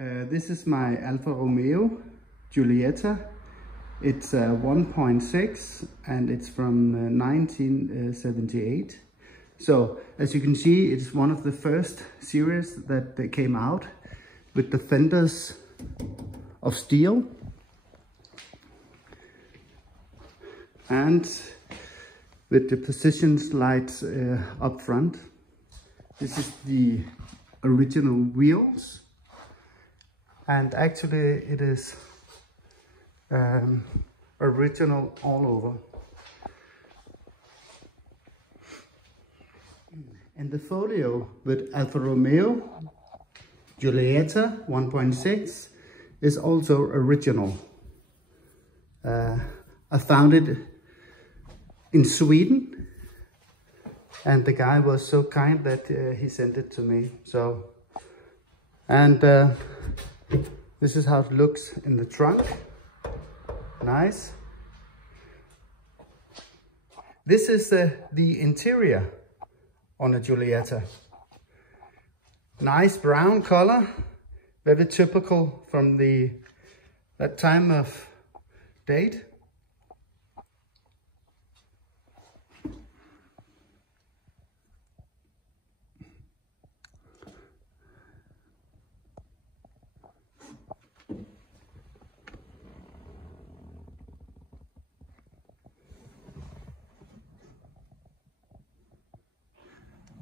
This is my Alfa Romeo Giulietta. It's 1.6 and it's from 1978. So as you can see, it's one of the first series that came out with the fenders of steel and with the position lights up front. This is the original wheels, and actually it is original all over. And the folio with Alfa Romeo Giulietta 1.6 is also original. I found it in Sweden, and the guy was so kind that he sent it to me. So, and this is how it looks in the trunk. Nice. This is the interior on a Giulietta. Nice brown color, very typical from that time of date.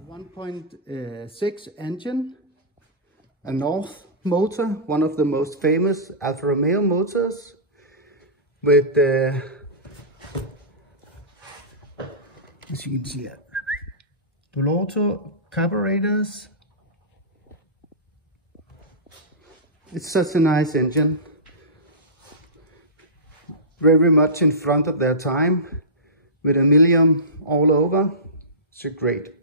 A 1.6 engine, a North motor, one of the most famous Alfa Romeo motors, with as you can see here, Auto carburetors. It's such a nice engine, very much in front of their time, with aluminum all over. It's great.